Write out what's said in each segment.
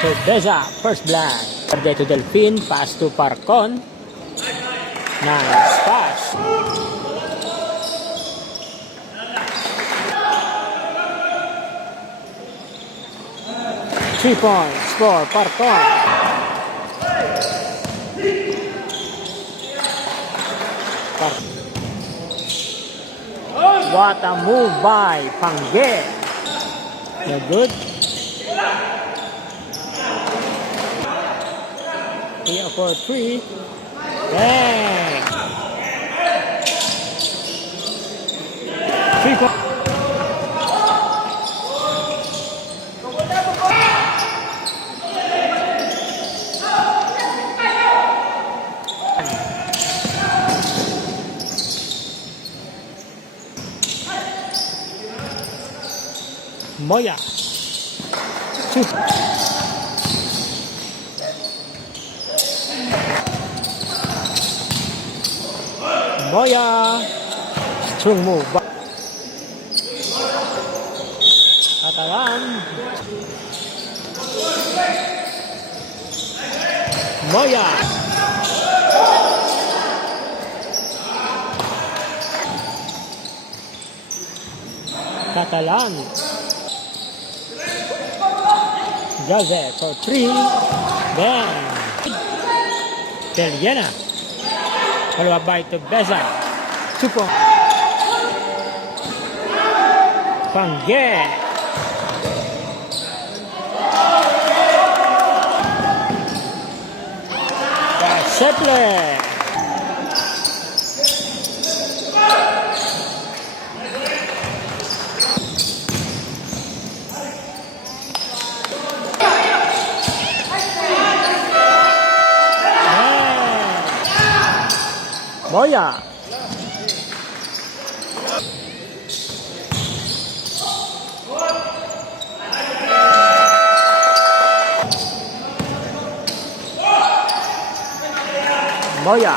to Beza, first blind. Verde to Delfin, pass to Parcon. Nice pass. Three points for Parcon. What a move by Pangge. No good. Here for three. Bang. 3 points. Moya. 2. Moya. Strong move. Catalan. Moya. Catalan. Gazette for 3. Bang. Teliana. Follow by to Beza. 2 points. Pangge. Seple. Moya. Moya.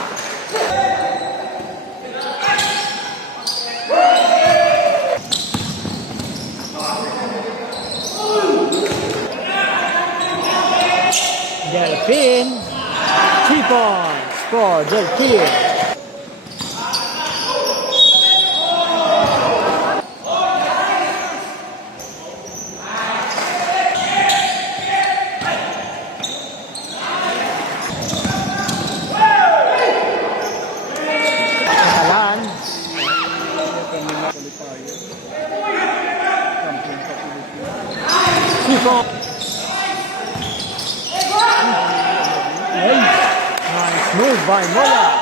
Delfin. 3 points for Delfin. Nice move by Moya.